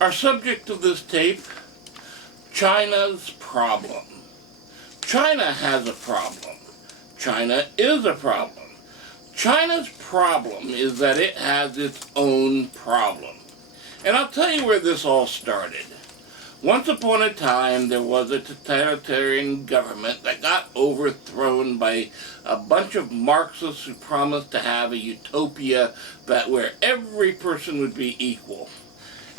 Our subject of this tape, China's problem. China has a problem. China is a problem. China's problem is that it has its own problem. And I'll tell you where this all started. Once upon a time, there was a totalitarian government that got overthrown by a bunch of Marxists who promised to have a utopia where every person would be equal.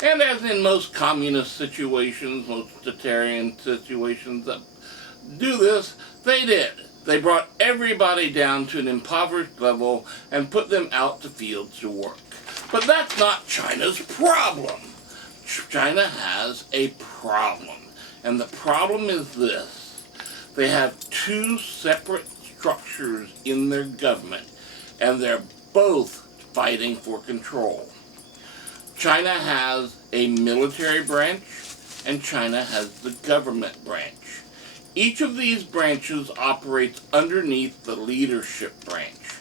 And as in most communist situations, most totalitarian situations that do this, they did. They brought everybody down to an impoverished level and put them out to fields to work. But that's not China's problem. China has a problem. And the problem is this. They have two separate structures in their government, and they're both fighting for control. China has a military branch, and China has the government branch. Each of these branches operates underneath the leadership branch.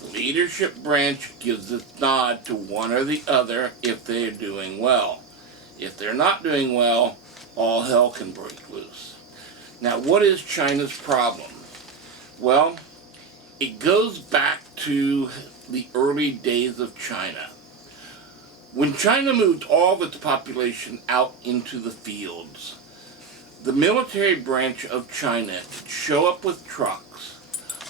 The leadership branch gives its nod to one or the other if they are doing well. If they're not doing well, all hell can break loose. Now, what is China's problem? Well, it goes back to the early days of China. When China moved all of its population out into the fields, the military branch of China could show up with trucks,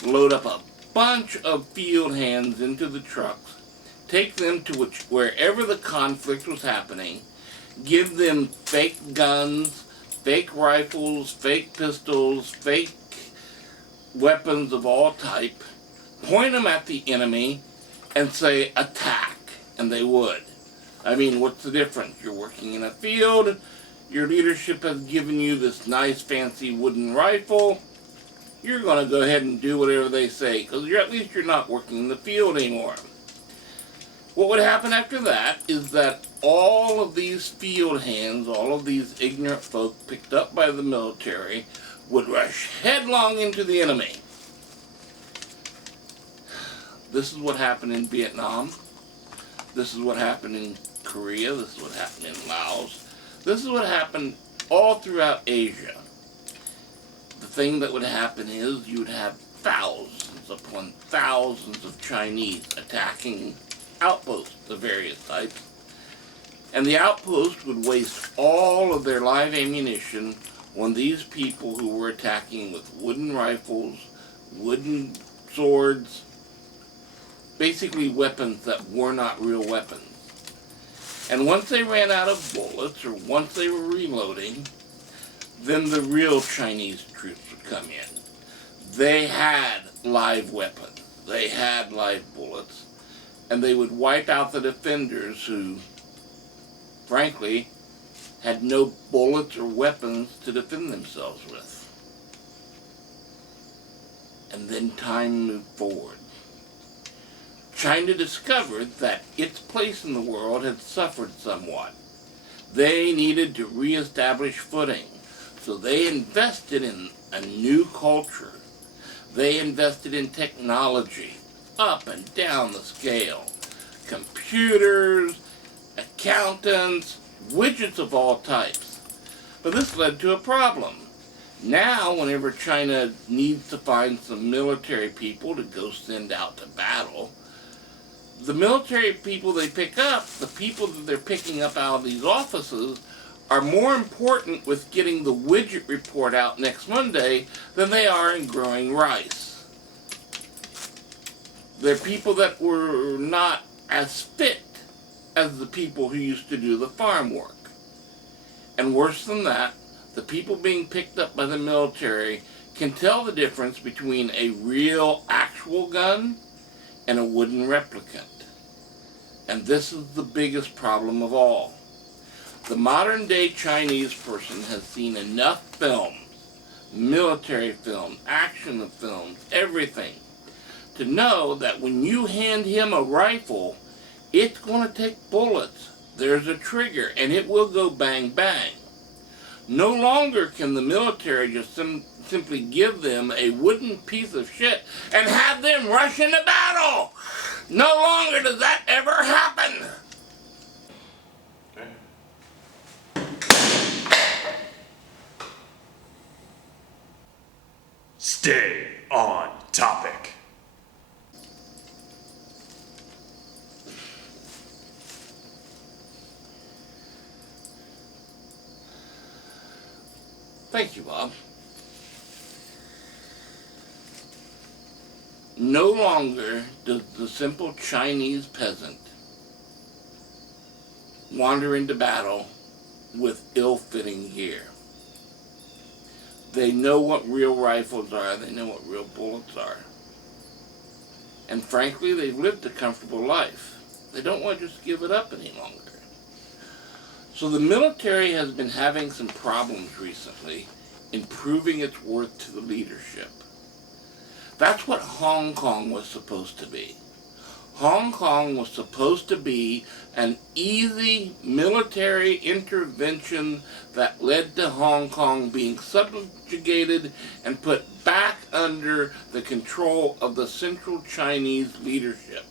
load up a bunch of field hands into the trucks, take them to wherever the conflict was happening, give them fake guns, fake rifles, fake pistols, fake weapons of all type, point them at the enemy, and say, attack, and they would. I mean, what's the difference? You're working in a field, your leadership has given you this nice fancy wooden rifle, you're going to go ahead and do whatever they say, because at least you're not working in the field anymore. What would happen after that is that all of these field hands, all of these ignorant folk picked up by the military, would rush headlong into the enemy. This is what happened in Vietnam. This is what happened in Korea. This is what happened in Laos. This is what happened all throughout Asia. The thing that would happen is you would have thousands upon thousands of Chinese attacking outposts of various types. And the outposts would waste all of their live ammunition on these people who were attacking with wooden rifles, wooden swords, basically weapons that were not real weapons. And once they ran out of bullets, or once they were reloading, then the real Chinese troops would come in. They had live weapons. They had live bullets. And they would wipe out the defenders who, frankly, had no bullets or weapons to defend themselves with. And then time moved forward. China discovered that its place in the world had suffered somewhat. They needed to reestablish footing, so they invested in a new culture. They invested in technology, up and down the scale. Computers, accountants, widgets of all types. But this led to a problem. Now, whenever China needs to find some military people to go send out to battle, the military people they pick up, the people that they're picking up out of these offices, are more important with getting the widget report out next Monday than they are in growing rice. They're people that were not as fit as the people who used to do the farm work. And worse than that, the people being picked up by the military can tell the difference between a real, actual gun and a wooden replicant. And this is the biggest problem of all. The modern-day Chinese person has seen enough films, military films, action films, everything, to know that when you hand him a rifle, it's going to take bullets. There's a trigger, and it will go bang, bang. No longer can the military just simply give them a wooden piece of shit and have them rush into battle. No longer does that ever happen. Okay. Stay on topic. Thank you, Bob. No longer does the simple Chinese peasant wander into battle with ill-fitting gear. They know what real rifles are, they know what real bullets are. And frankly, they've lived a comfortable life. They don't want to just give it up any longer. So the military has been having some problems recently in proving its worth to the leadership. That's what Hong Kong was supposed to be. Hong Kong was supposed to be an easy military intervention that led to Hong Kong being subjugated and put back under the control of the Central Chinese leadership.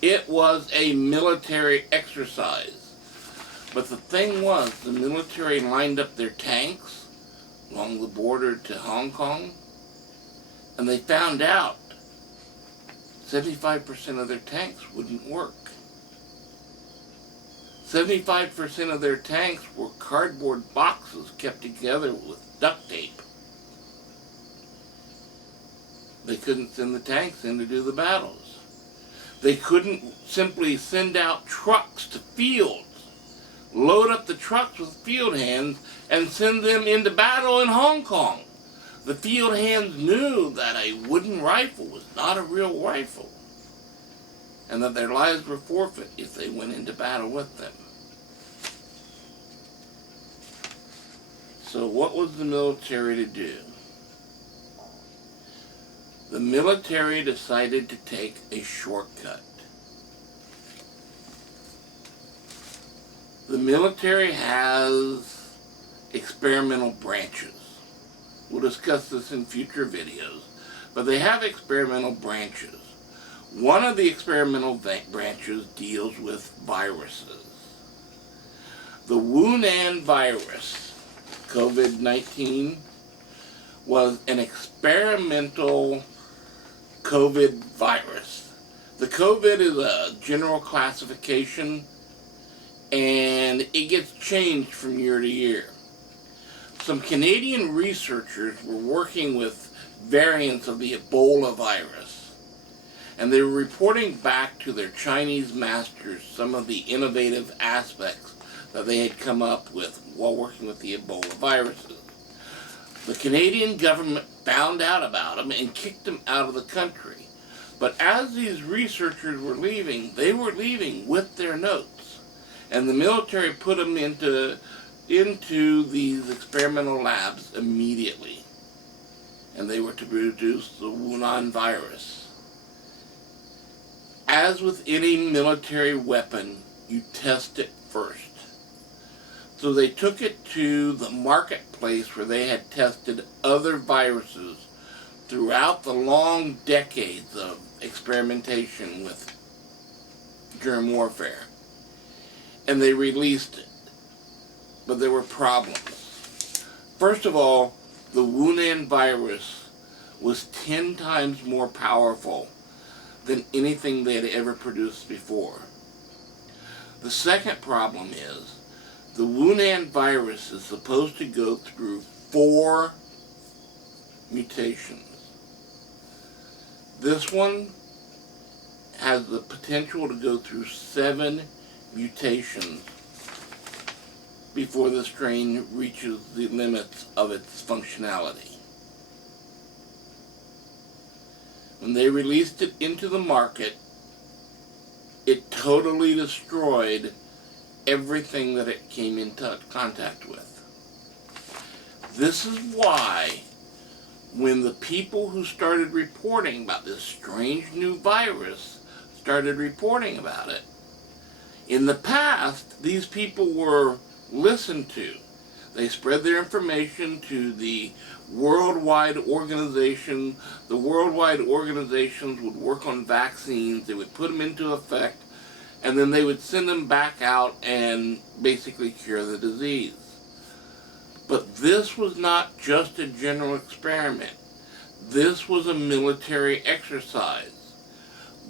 It was a military exercise. But the thing was, the military lined up their tanks along the border to Hong Kong, and they found out 75% of their tanks wouldn't work. 75% of their tanks were cardboard boxes kept together with duct tape. They couldn't send the tanks in to do the battles. They couldn't simply send out trucks to fields, load up the trucks with field hands, and send them into battle in Hong Kong. The field hands knew that a wooden rifle was not a real rifle, and that their lives were forfeit if they went into battle with them. So what was the military to do? The military decided to take a shortcut. The military has experimental branches. We'll discuss this in future videos, but they have experimental branches. One of the experimental branches deals with viruses. The Wuhan virus, COVID-19, was an experimental COVID virus. The COVID is a general classification, and it gets changed from year to year. Some Canadian researchers were working with variants of the Ebola virus, and they were reporting back to their Chinese masters some of the innovative aspects that they had come up with while working with the Ebola viruses. The Canadian government found out about them and kicked them out of the country. But as these researchers were leaving, they were leaving with their notes, and the military put them into these experimental labs immediately, and they were to produce the Wuhan virus. As with any military weapon, you test it first. So they took it to the marketplace where they had tested other viruses throughout the long decades of experimentation with germ warfare, and they released it. But there were problems. First of all, the Wuhan virus was 10 times more powerful than anything they had ever produced before. The second problem is, the Wuhan virus is supposed to go through 4 mutations. This one has the potential to go through 7 mutations before the strain reaches the limits of its functionality. When they released it into the market, it totally destroyed everything that it came into contact with. This is why when the people who started reporting about this strange new virus started reporting about it, in the past, these people were listened to. They spread their information to the worldwide organization. The worldwide organizations would work on vaccines. They would put them into effect, and then they would send them back out and basically cure the disease. But this was not just a general experiment. This was a military exercise.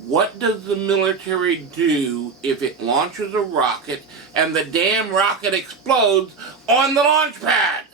What does the military do if it launches a rocket and the damn rocket explodes on the launch pad?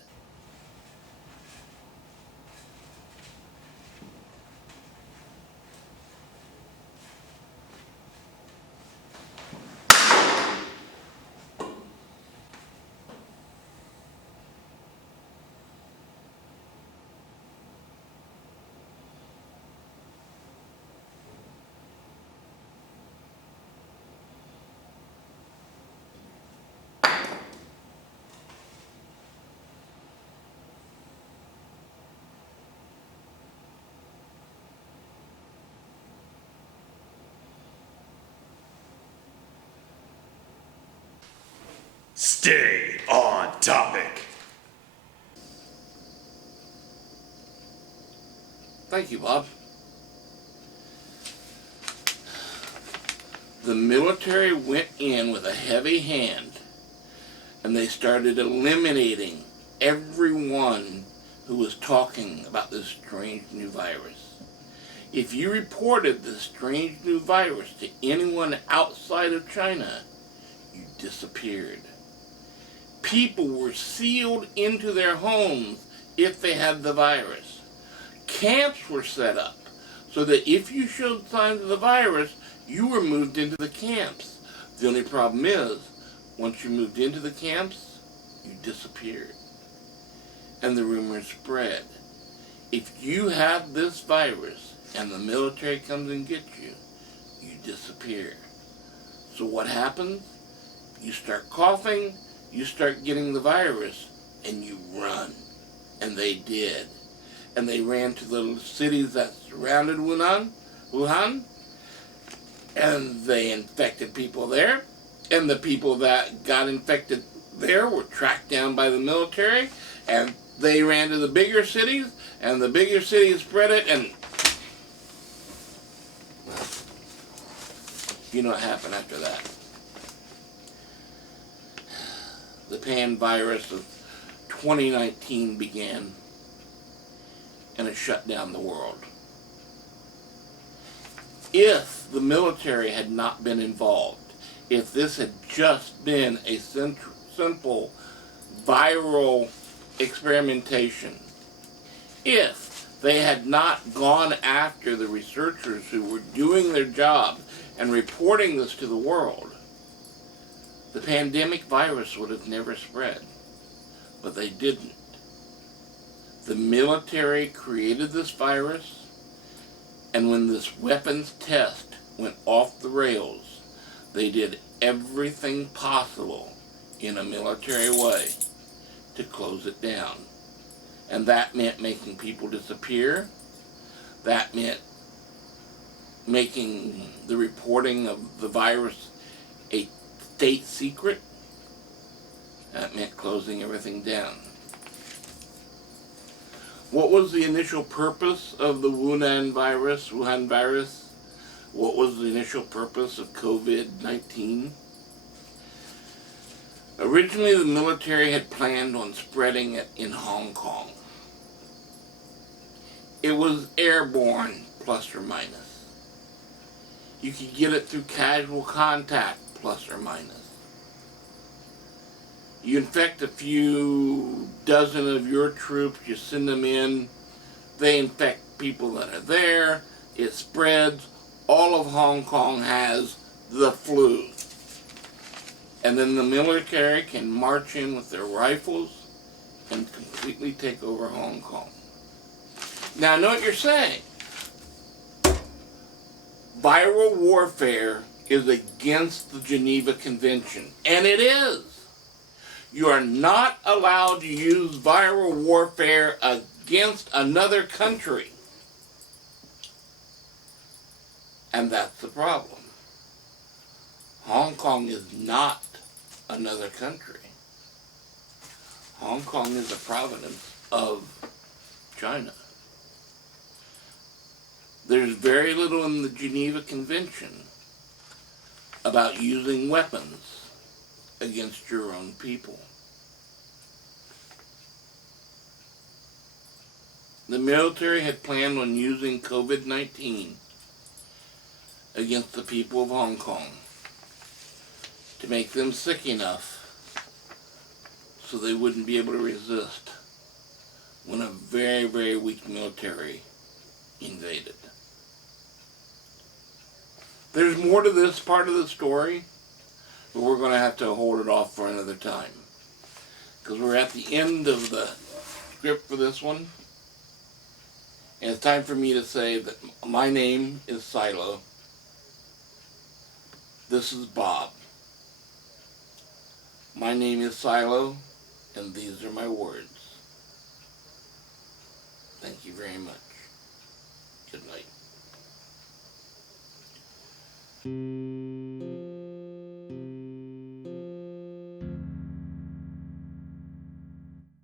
Stay on topic. Thank you, Bob. The military went in with a heavy hand and they started eliminating everyone who was talking about this strange new virus. If you reported this strange new virus to anyone outside of China, you disappeared. People were sealed into their homes if they had the virus. Camps were set up so that if you showed signs of the virus, you were moved into the camps. The only problem is, once you moved into the camps, you disappeared. And the rumors spread. If you have this virus and the military comes and gets you, you disappear. So what happens? You start coughing, you start getting the virus, and you run. And they did. And they ran to the cities that surrounded Wuhan, and they infected people there. And the people that got infected there were tracked down by the military, and they ran to the bigger cities, and the bigger cities spread it, and you know what happened after that. The pan virus of 2019 began, and it shut down the world. If the military had not been involved, if this had just been a simple viral experimentation, if they had not gone after the researchers who were doing their job and reporting this to the world, the pandemic virus would have never spread. But they didn't. The military created this virus, and when this weapons test went off the rails, they did everything possible in a military way to close it down. And that meant making people disappear. That meant making the reporting of the virus a state secret. That meant closing everything down. What was the initial purpose of the Wuhan virus? What was the initial purpose of COVID-19? Originally, the military had planned on spreading it in Hong Kong. It was airborne, plus or minus. You could get it through casual contact, plus or minus. You infect a few dozen of your troops, you send them in, they infect people that are there, it spreads. All of Hong Kong has the flu. And then the military can march in with their rifles and completely take over Hong Kong. Now I know what you're saying. Viral warfare is against the Geneva Convention, and it is. You are not allowed to use viral warfare against another country. And that's the problem. Hong Kong is not another country. Hong Kong is a province of China. There's very little in the Geneva Convention about using weapons against your own people. The military had planned on using COVID-19 against the people of Hong Kong to make them sick enough so they wouldn't be able to resist when a very, very weak military invaded. There's more to this part of the story, but we're going to have to hold it off for another time, because we're at the end of the script for this one, and it's time for me to say that my name is Silo. This is Bob. My name is Silo, and these are my words. Thank you very much. Good night.